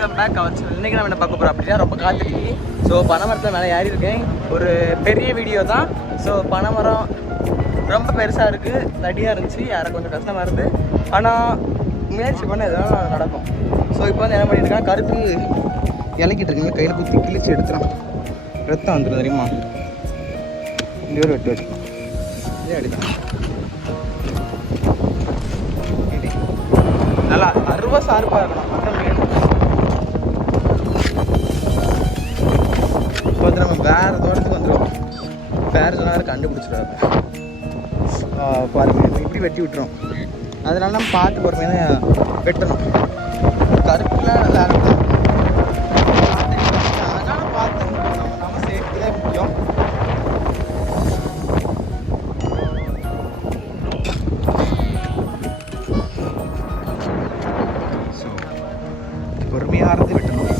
Welcome back our channel. இன்றைக்கி நம்ம என்ன பார்க்க போகிறோம் அப்படின்னா ரொம்ப காத்திருக்கு. ஸோ பனைமரத்தில் மேலே ஏறி இருக்கேன். ஒரு பெரிய வீடியோ தான். ஸோ பனைமரம் ரொம்ப பெருசாக இருக்குது, தடியாக இருந்துச்சு, யாரை கொஞ்சம் கஷ்டமாக இருக்குது. ஆனால் முயற்சி பண்ண எதனால நடக்கும். ஸோ இப்போ வந்து என்ன பண்ணியிருக்கேன், கருத்து இலக்கிட்டு இருக்கீங்க, கையில் குத்தி கிழிச்சு எடுத்துடும், ரத்தம் வந்துடும் தெரியுமா. இந்த ஒரு வெட்டு வச்சு இதே அடிதான் நல்லா அருவா சார்பாக இருக்கணும். இப்போ வந்து நம்ம வேறு தோட்டத்துக்கு வந்துடுவோம். வேறு சொன்னாலும் கண்டுபிடிச்சிடாது பாருங்க, இப்படி வெட்டி விட்டுரும். அதனால நம்ம பார்த்து பொறுமையாக வெட்டணும். கருப்புலாம் நல்லா இருக்கும், அதனால பார்த்து நம்ம சேஃப்டி தான் முக்கியம். பொறுமையாக அறுத்து வெட்டணும்.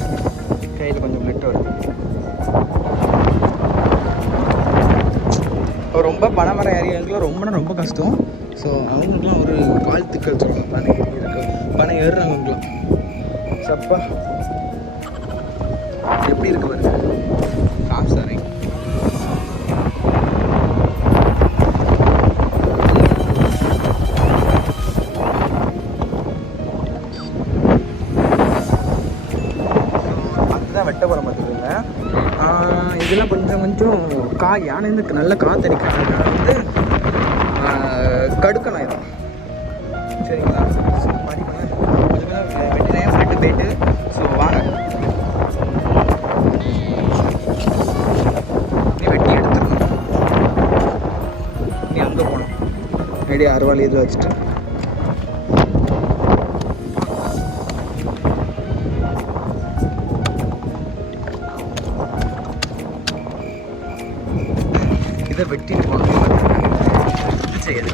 கையில் கொஞ்சம் பிளட் வருது. ரொம்ப பனைமரம் ஏரியாவுக்குலாம் ரொம்ப கஷ்டம். ஸோ அவங்களுக்குலாம் ஒரு வாழ்த்துக்கள் சொல்லணும். பனை ஏறி பனை ஏறுறவங்களுக்குலாம் சப்பா எப்படி இருக்கு பாருங்க. காசாரை வெட்ட போகிற பார்த்துக்கோங்க. இதெல்லாம் கொஞ்சம் காய் யானை இந்த நல்ல காத்தடிக்க வந்து கடுக்கணும் இதான், சரிங்களா. ஸோ மாதிரி பண்ண கொஞ்சம் வெட்டினேன் ஃப்ரெண்டு போயிட்டு. ஸோ வாங்க நீ வெட்டி எடுத்துக்கணும். நீ அங்கே போகணும், ரெடி அறுவாள் இதில் வச்சுட்டு இதை வெட்டிட்டு போகணும். செய்யுது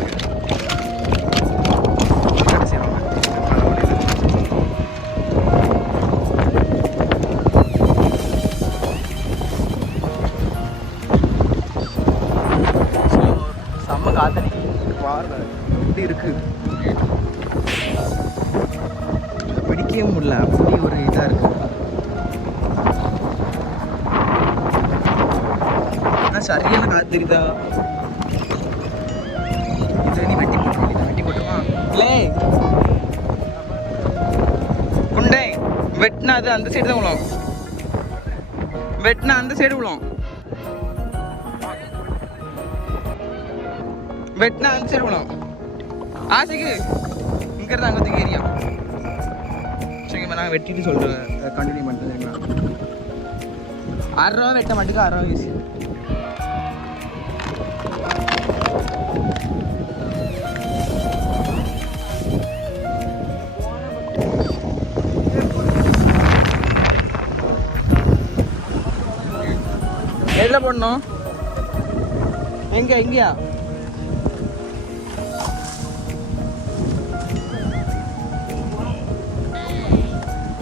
செம்ம காத்தடி பாருங்க எப்படி இருக்கு. பிடிக்கவே முடியல, அப்படி ஒரு இதாக இருக்கு. ஆனால் சரியான காத்திரிதா. இது நீ வெட்டி போட்டுமா இல்லை குண்டை வெட்டினா அது அந்த சைடு தான் விழும். வெட்டினா அந்த சைடு விழும், வெட்டினா அந்த சைடு விழும். ஆசைக்கு இங்கிறது அங்கே வந்து ஏரியா. சரிங்கம்மா, நாங்கள் வெட்டிட்டு சொல்கிறேன், கண்டினியூ பண்ணுறேன். 6 ரூபா வெட்ட மாட்டுக்கு 6 ரூபா ஈஸி. எதில் போடணும்? எங்கேயா?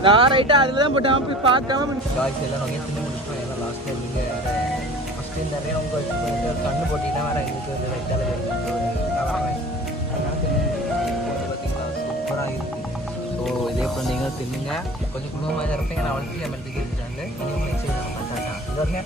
நான் ரைட்டாக அதில் தான் போட்டேன். போய் பார்க்காம காய்ச்சி எல்லாம் நிறைய தின்னு முடிச்சோம். எல்லாம் லாஸ்ட்டில் நீங்கள் ஃபஸ்ட்டு நிறைய அவங்க கண்ணு போட்டிங்கன்னா வேறு எங்களுக்கு ஒரு ரைட்டால் பார்த்தீங்களா சூப்பராக இருக்குது. ஸோ இதே இப்போ நீங்கள் தின்னுங்க, கொஞ்சம் குடும்பமாக இருப்பீங்க. நான் வளர்த்து எம்எல்டிக்கு இருந்துட்டாங்க. இனிமேல் நெக்ஸ்ட் இது வரங்க.